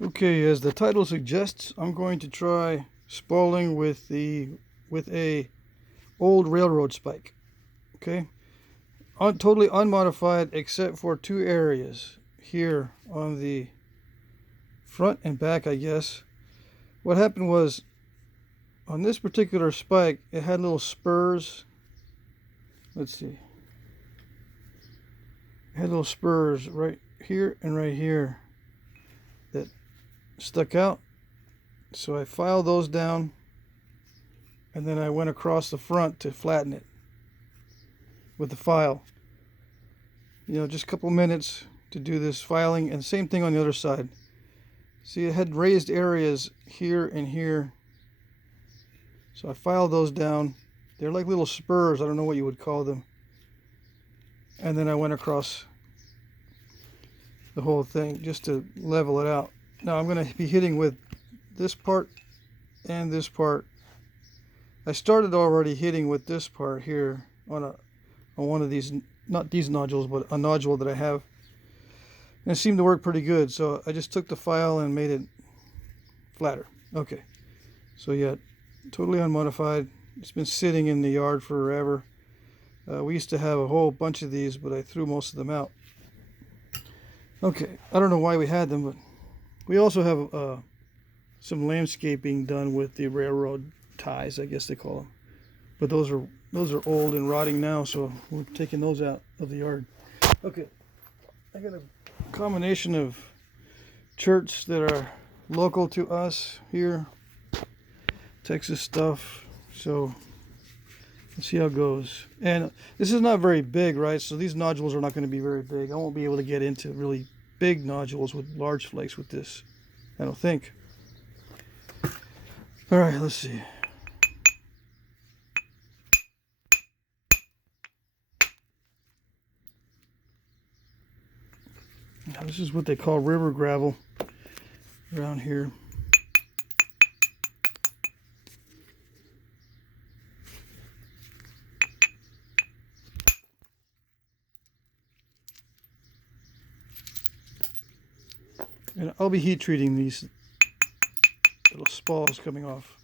Okay, as the title suggests, I'm going to try spalling with a old railroad spike. Okay, totally unmodified except for two areas here on the front and back, I guess. What happened was on this particular spike, it had little spurs. Let's see, it had little spurs right here and right here that stuck out. So I filed those down and then I went across the front to flatten it with the file. Just a couple minutes to do this filing, and same thing on the other side. See, it had raised areas here and here, so I filed those down. They're like little spurs, I don't know what you would call them. And then I went across the whole thing just to level it out. Now I'm going to be hitting with this part and this part. I started already hitting with this part here on one of these, not these nodules, but a nodule that I have. And it seemed to work pretty good, so I just took the file and made it flatter. Okay, so yeah, totally unmodified. It's been sitting in the yard forever. We used to have a whole bunch of these, but I threw most of them out. Okay, I don't know why we had them, but we also have some landscaping done with the railroad ties, I guess they call them. But those are old and rotting now, so we're taking those out of the yard. Okay, I got a combination of shirts that are local to us here, Texas stuff. So let's see how it goes. And this is not very big, right? So these nodules are not going to be very big. I won't be able to get into really big nodules with large flakes with this, I don't think. All right, let's see. Now, this is what they call river gravel around here. And I'll be heat treating these little spalls coming off.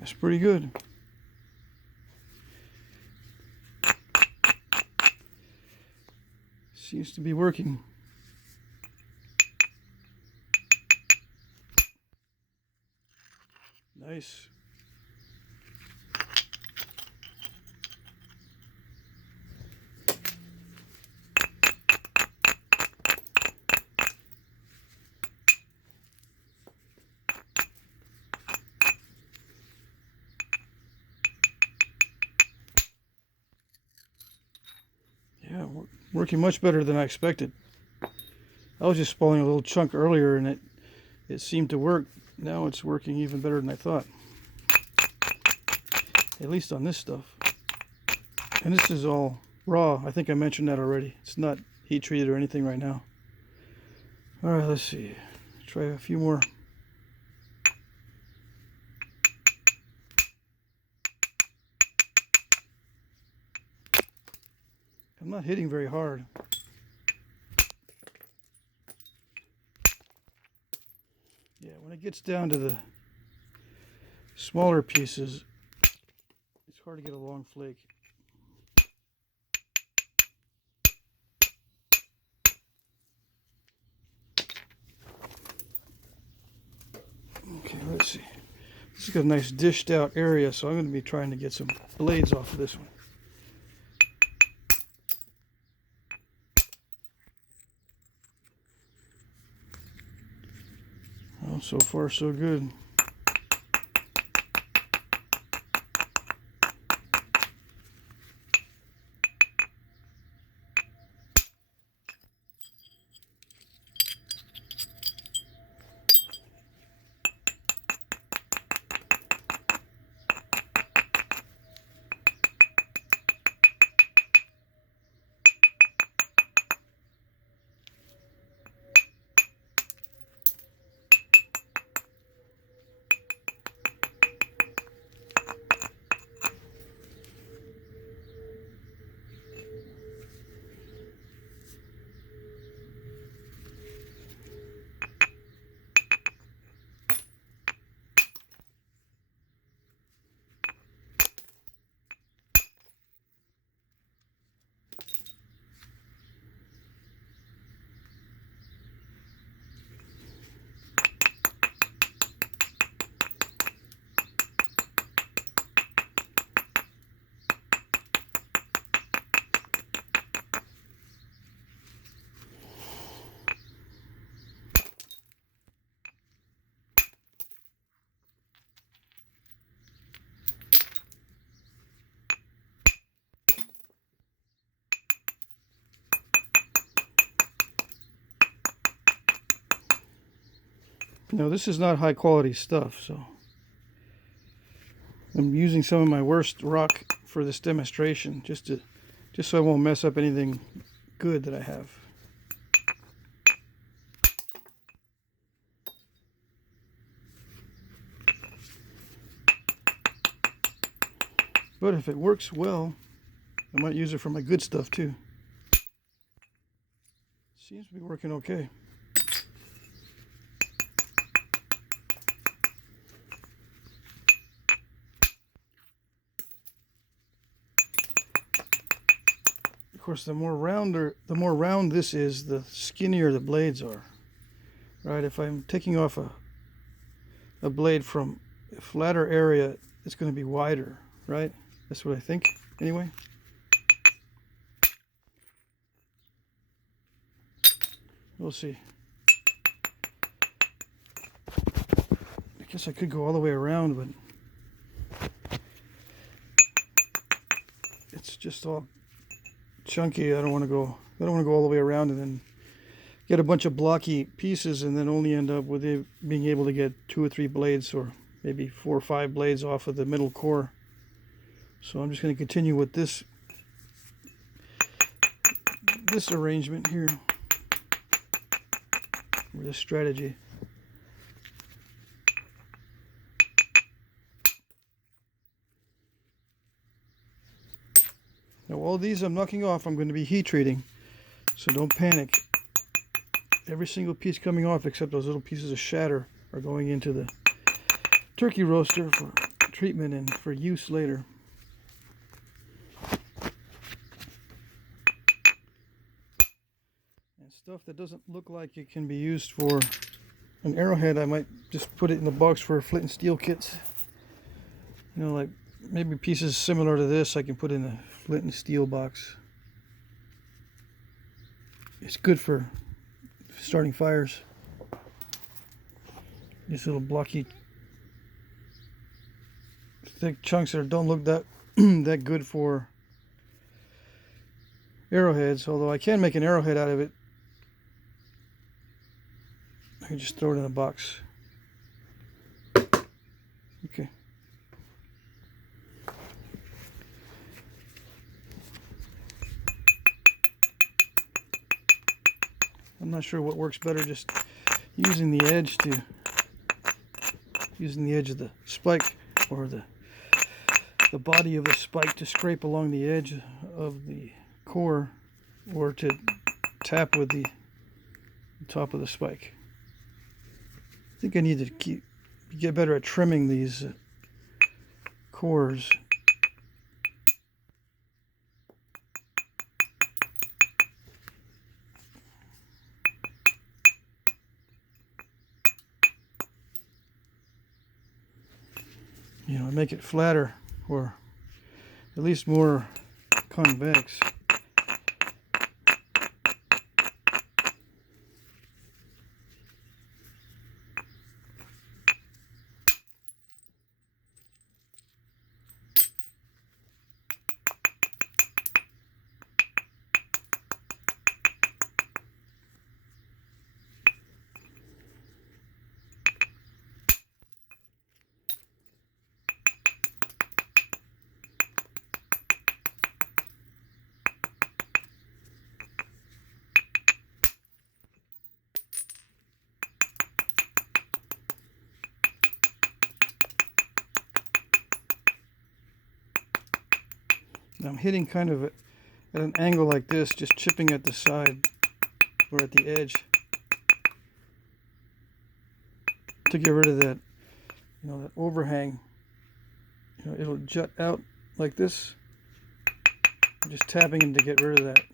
That's pretty good. Seems to be working. Nice. Yeah, working much better than I expected. I was just spaling a little chunk earlier and it seemed to work. Now it's working even better than I thought. At least on this stuff. And this is all raw. I think I mentioned that already. It's not heat treated or anything right now. All right, let's see. Try a few more. I'm not hitting very hard. Yeah, when it gets down to the smaller pieces, it's hard to get a long flake. Okay, let's see. This has got a nice dished out area, so I'm going to be trying to get some blades off of this one. Oh, so far so good. Now this is not high quality stuff, so I'm using some of my worst rock for this demonstration, just so I won't mess up anything good that I have. But if it works well, I might use it for my good stuff too. Seems to be working okay. Of course, the more round this is, the skinnier the blades are. Right? If I'm taking off a blade from a flatter area, it's going to be wider, right? That's what I think, anyway. We'll see. I guess I could go all the way around, but it's just all chunky. I don't want to go all the way around and then get a bunch of blocky pieces and then only end up with it being able to get 2 or 3 blades or maybe 4 or 5 blades off of the middle core. So I'm just going to continue with this arrangement here, or this strategy. Now all these I'm knocking off, I'm going to be heat treating, so don't panic. Every single piece coming off except those little pieces of shatter are going into the turkey roaster for treatment and for use later. And stuff that doesn't look like it can be used for an arrowhead, I might just put it in the box for Flint and steel kits. You know, like maybe pieces similar to this I can put in a Flint and steel box. It's good for starting fires. These little blocky thick chunks that don't look that that good for arrowheads, although I can make an arrowhead out of it. I can just throw it in a box. Okay. I'm not sure what works better, just using the edge of the spike, or the body of the spike to scrape along the edge of the core, or to tap with the top of the spike. I think I need to get better at trimming these cores. You know, make it flatter, or at least more convex. I'm hitting kind of at an angle like this, just chipping at the side or at the edge to get rid of that, you know, that overhang. You know, it'll jut out like this. I'm just tapping in to get rid of that.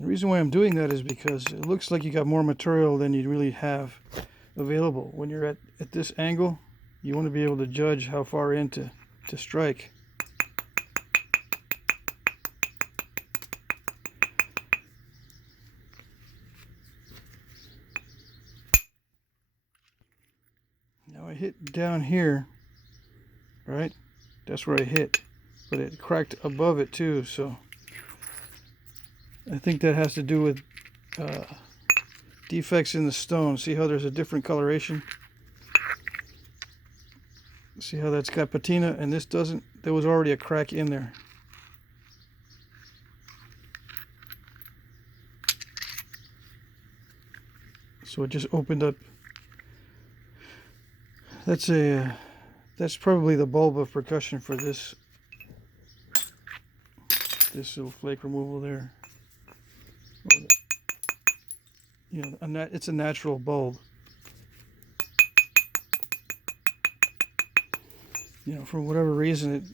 The reason why I'm doing that is because it looks like you got more material than you really have available. When you're at this angle, you want to be able to judge how far in to strike. Now I hit down here, right? That's where I hit, but it cracked above it too, so I think that has to do with defects in the stone. See how there's a different coloration? See how that's got patina and this doesn't? There was already a crack in there. So it just opened up. That's probably the bulb of percussion for this little flake removal there. You know, it's a natural bulb. You know, for whatever reason,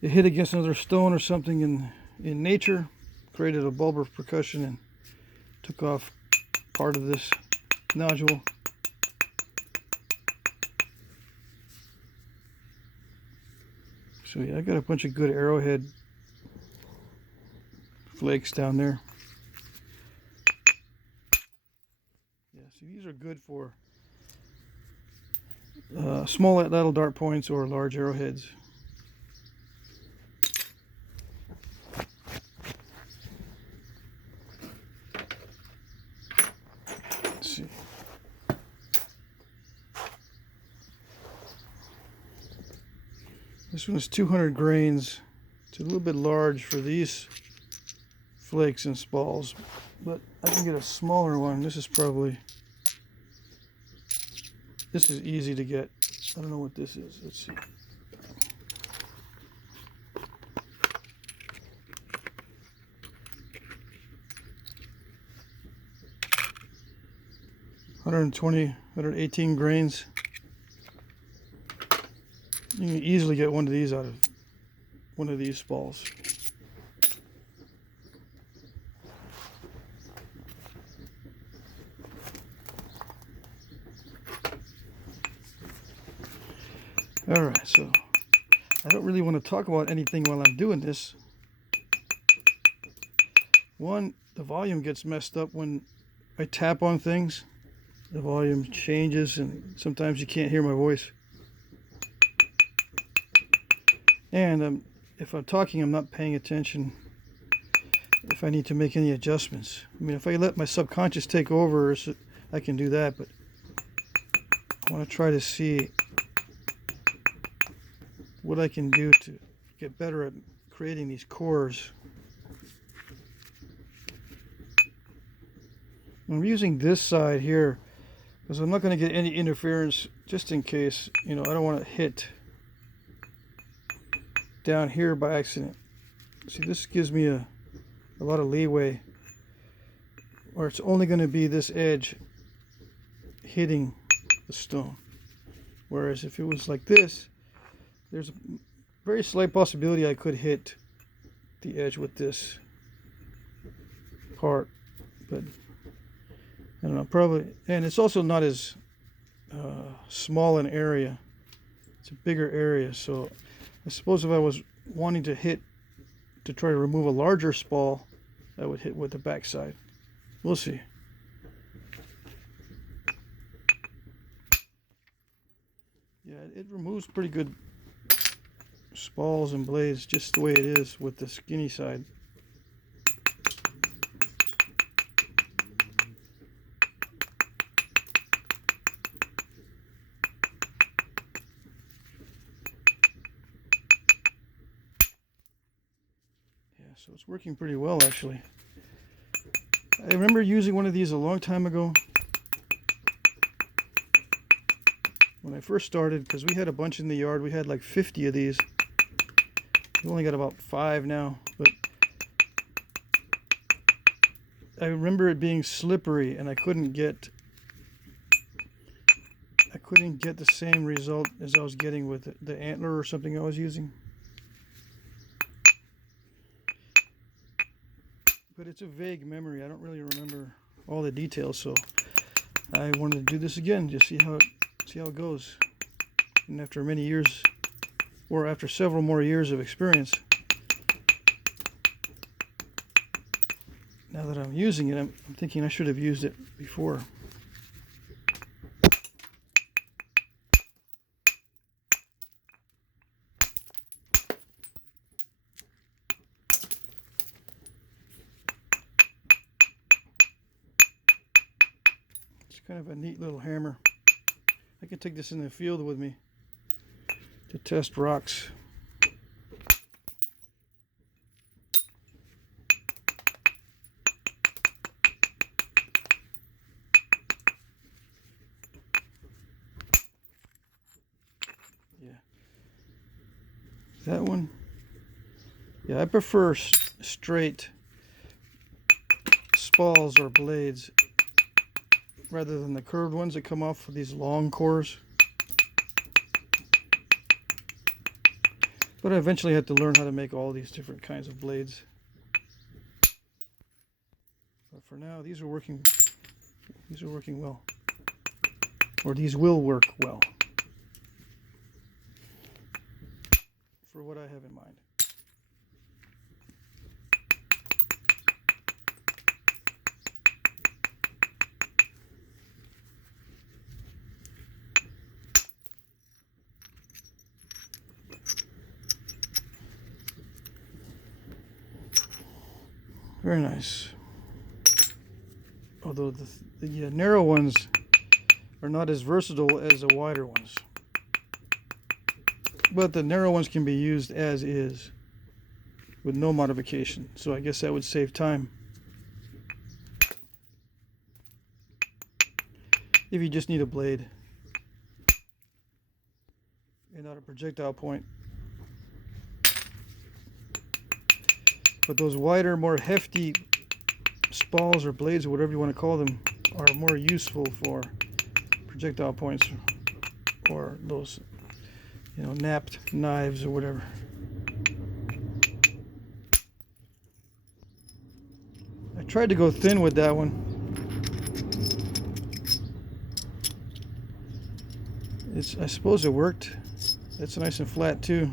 it hit against another stone or something in nature, created a bulb of percussion and took off part of this nodule. So yeah, I got a bunch of good arrowhead flakes down there. Yeah, see, these are good for small little dart points or large arrowheads. Let's see. This one is 200 grains. It's a little bit large for these flakes and spalls, but I can get a smaller one. This is easy to get. I don't know what this is. Let's see. $118 grains. You can easily get one of these out of one of these spalls. Alright, so I don't really want to talk about anything while I'm doing this. One, the volume gets messed up when I tap on things. The volume changes and sometimes you can't hear my voice. And if I'm talking, I'm not paying attention if I need to make any adjustments. I mean, if I let my subconscious take over, I can do that, but I want to try to see what I can do to get better at creating these chords. I'm using this side here because I'm not going to get any interference, just in case, you know, I don't want to hit down here by accident. See, this gives me a lot of leeway, or it's only going to be this edge hitting the stone. Whereas if it was like this, there's a very slight possibility I could hit the edge with this part, but I don't know, probably. And it's also not as small an area. It's a bigger area, so I suppose if I was wanting to try to remove a larger spall, I would hit with the backside. We'll see. Yeah, it removes pretty good spalls and blades just the way it is with the skinny side. So it's working pretty well, actually. I remember using one of these a long time ago when I first started, because we had a bunch in the yard. We had like 50 of these. We only got about 5 now, but I remember it being slippery, and I couldn't get the same result as I was getting with the antler or something I was using. But it's a vague memory. I don't really remember all the details, so I wanted to do this again, just see how it goes. And after many years, or after several more years of experience, now that I'm using it, I'm thinking I should have used it before. kind of a neat little hammer. I can take this in the field with me to test rocks. Yeah. That one. Yeah, I prefer straight spalls or blades rather than the curved ones that come off of these long cores. But I eventually had to learn how to make all these different kinds of blades. But for now, these are working well. Or these will work well. For what I have in mind. Very nice. Although the narrow ones are not as versatile as the wider ones. But the narrow ones can be used as is with no modification. So I guess that would save time. If you just need a blade and not a projectile point. But those wider, more hefty spalls or blades or whatever you want to call them are more useful for projectile points or those, napped knives or whatever. I tried to go thin with that one. I suppose it worked. It's nice and flat too.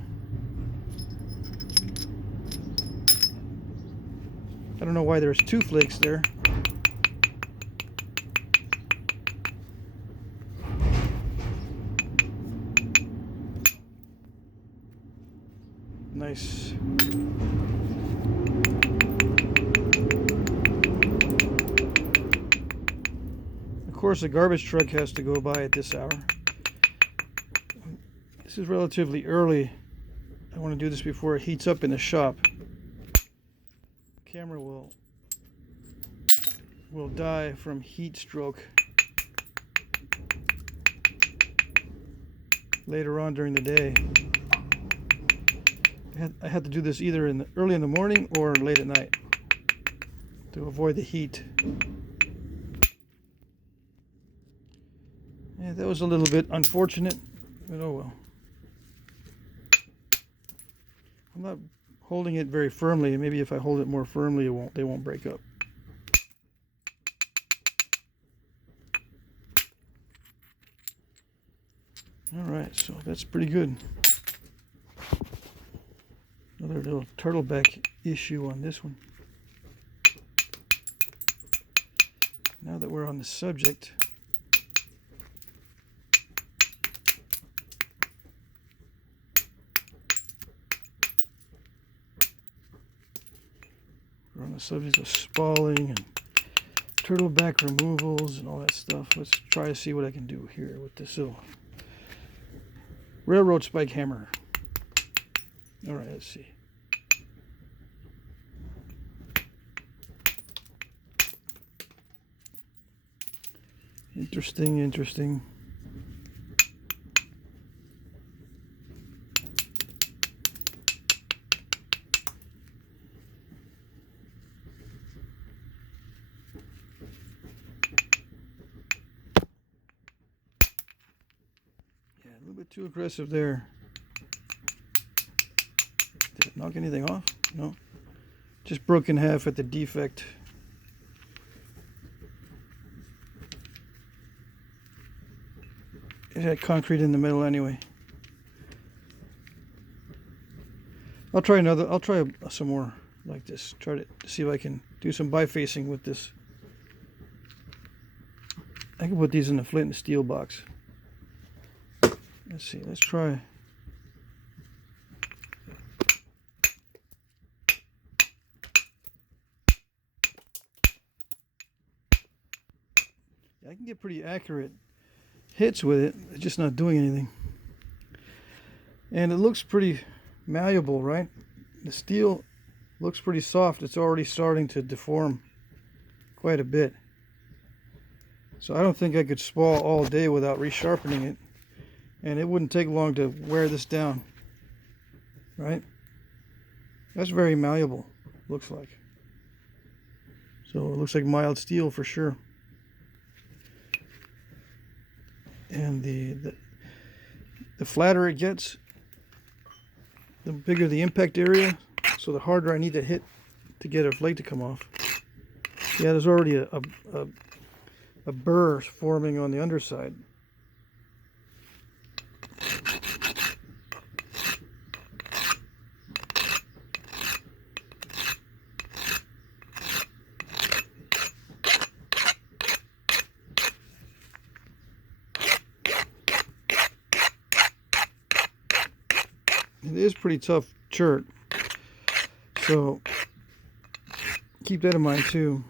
I don't know why there's 2 flakes there. Nice. Of course, the garbage truck has to go by at this hour. This is relatively early. I want to do this before it heats up in the shop. The camera will die from heat stroke later on during the day. I had to do this either early in the morning or late at night to avoid the heat. Yeah, that was a little bit unfortunate, but oh well. I'm not holding it very firmly, and maybe if I hold it more firmly, they won't break up. All right, so that's pretty good. Another little turtleback issue on this one. Now that we're on the subject, of spalling and turtleback removals and all that stuff. Let's try to see what I can do here with this little railroad spike hammer. All right, let's see. Interesting. Yeah, a little bit too aggressive there. Did it knock anything off? No. Just broke in half at the defect. It had concrete in the middle anyway. I'll try some more like this. Try to see if I can do some bifacing with this. I can put these in the flint and steel box. Let's see, let's try. I can get pretty accurate hits with it. It's just not doing anything. And it looks pretty malleable, right? The steel looks pretty soft. It's already starting to deform quite a bit. So I don't think I could spall all day without resharpening it. And it wouldn't take long to wear this down, right? That's very malleable, looks like. So it looks like mild steel for sure. And the flatter it gets, the bigger the impact area, so the harder I need to hit to get a flake to come off. Yeah, there's already a burr forming on the underside. It is pretty tough chert, so keep that in mind too.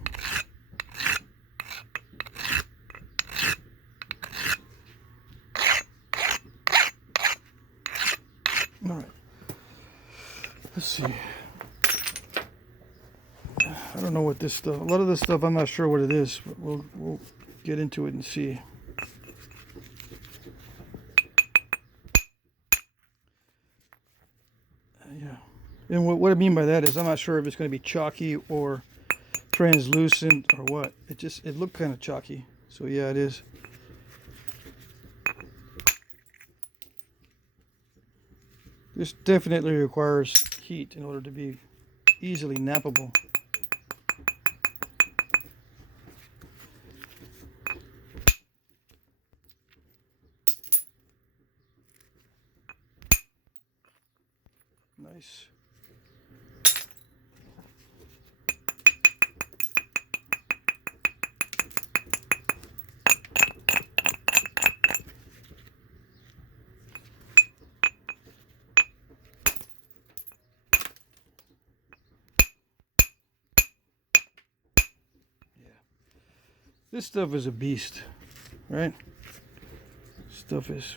All right, let's see. I don't know what this stuff. A lot of this stuff, I'm not sure what it is, but we'll get into it and see. Yeah, and what I mean by that is I'm not sure if it's going to be chalky or translucent or what. It looked kind of chalky, so yeah, it is. This definitely requires heat in order to be easily knappable. Nice. This stuff is a beast, right? Stuff is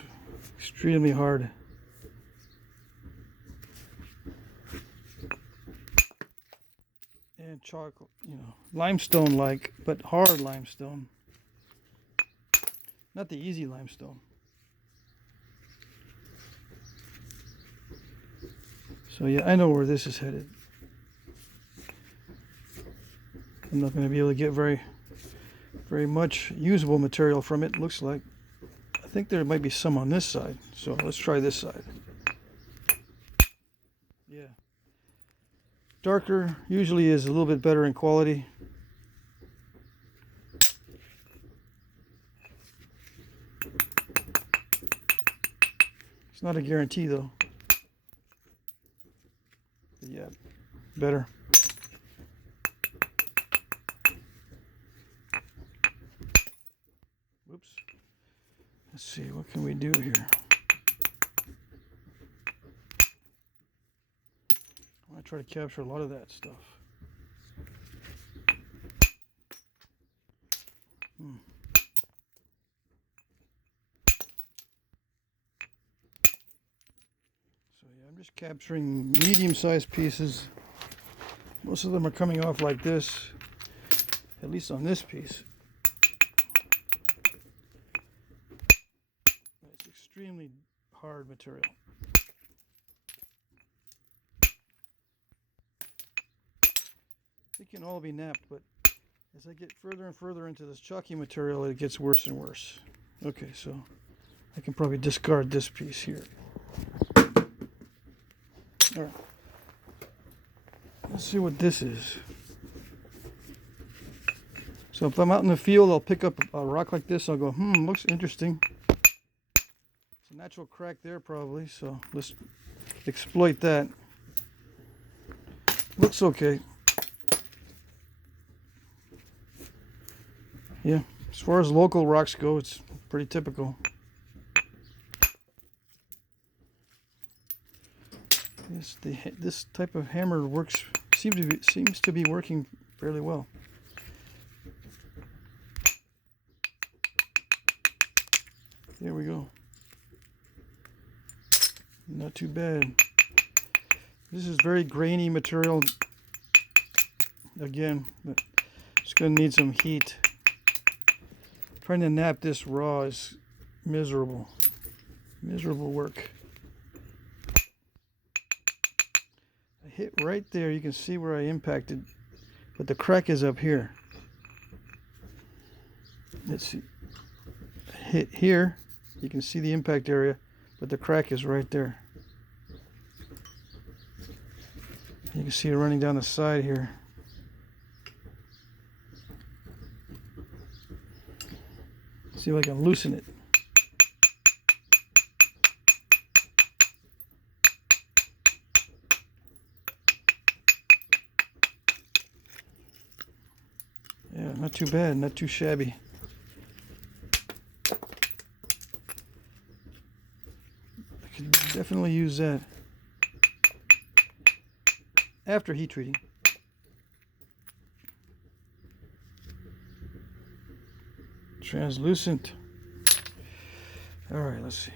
extremely hard. And chocolate, limestone-like, but hard limestone. Not the easy limestone. So yeah, I know where this is headed. I'm not going to be able to get very much usable material from it, looks like. I think there might be some on this side, so let's try this side. Yeah. Darker usually is a little bit better in quality. It's not a guarantee though. But yeah, better. Whoops. Let's see, what can we do here? I try to capture a lot of that stuff. So yeah, I'm just capturing medium-sized pieces. Most of them are coming off like this, at least on this piece. It's extremely hard material. It can all be napped, but as I get further and further into this chalky material, it gets worse and worse. Okay, so I can probably discard this piece here. All right. Let's see what this is. So if I'm out in the field, I'll pick up a rock like this. I'll go, looks interesting. It's a natural crack there probably, so let's exploit that. Looks okay. Yeah, as far as local rocks go, it's pretty typical. This type of hammer seems to be working fairly well. There we go. Not too bad. This is very grainy material. Again, but it's going to need some heat. Trying to knap this raw is miserable. Miserable work. I hit right there. You can see where I impacted, but the crack is up here. Let's see. I hit here. You can see the impact area, but the crack is right there. You can see it running down the side here. See if I can loosen it. Yeah, not too bad, not too shabby. I could definitely use that after heat treating. Translucent. All right, let's see.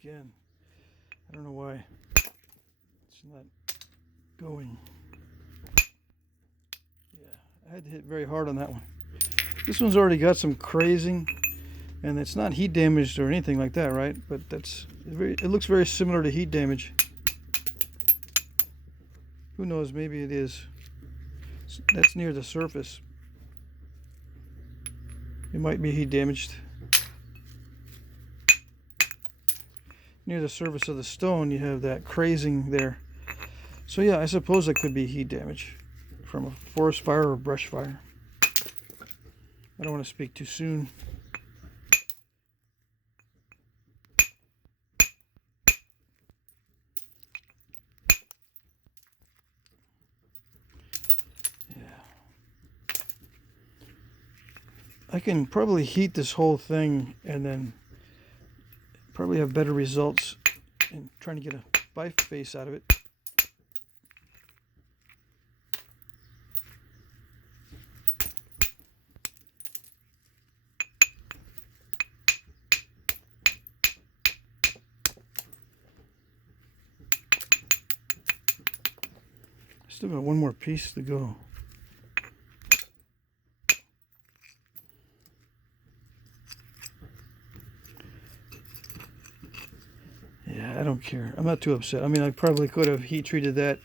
Again, I don't know why it's not going. Yeah, I had to hit very hard on that one. This one's already got some crazing, and it's not heat damaged or anything like that, right? But it looks very similar to heat damage. Who knows? Maybe it is. That's near the surface. It might be heat damaged. Near the surface of the stone, you have that crazing there. So yeah, I suppose it could be heat damage from a forest fire or brush fire. I don't want to speak too soon. I can probably heat this whole thing and then probably have better results in trying to get a biface out of it. Still got one more piece to go. Yeah, I don't care. I'm not too upset. I mean, I probably could have heat treated that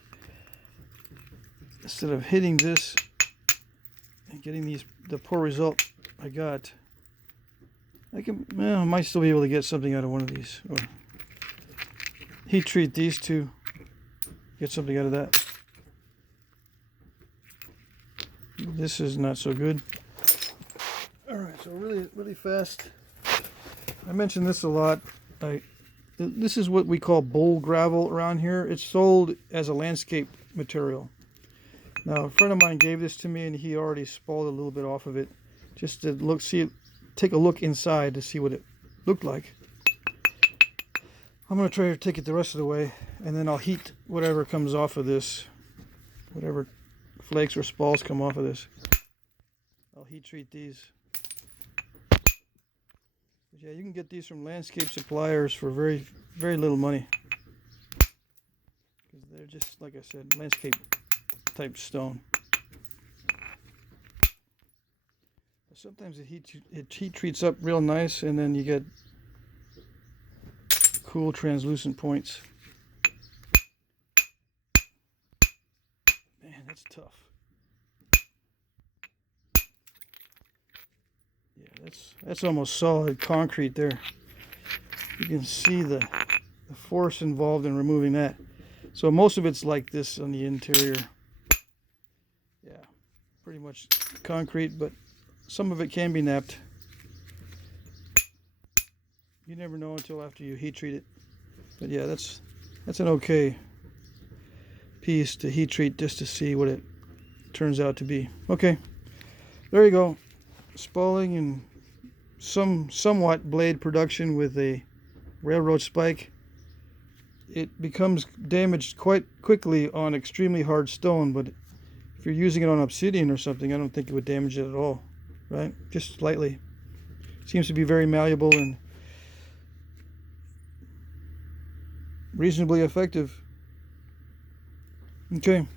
instead of hitting this and getting the poor result I got. I might still be able to get something out of one of these, or heat treat these two, get something out of that. This is not so good. All right, so really fast. I mentioned this a lot. This is what we call bull gravel around here. It's sold as a landscape material. Now, a friend of mine gave this to me, and he already spalled a little bit off of it, just to take a look inside to see what it looked like. I'm going to try to take it the rest of the way, and then I'll heat whatever comes off of this, whatever flakes or spalls come off of this. I'll heat treat these. But yeah, you can get these from landscape suppliers for very, very little money. Because they're just, like I said, landscape type stone. But sometimes it heat treats up real nice, and then you get cool translucent points. Man, that's tough. Yeah, that's almost solid concrete there. You can see the force involved in removing that. So most of it's like this on the interior. Yeah, pretty much concrete, but some of it can be knapped. You never know until after you heat treat it. But yeah, that's an okay piece to heat treat just to see what it turns out to be. Okay, there you go. Spalling and somewhat blade production with a railroad spike. It becomes damaged quite quickly on extremely hard stone, but if you're using it on obsidian or something, I don't think it would damage it at all. right? Just slightly. Seems to be very malleable and reasonably effective. Okay.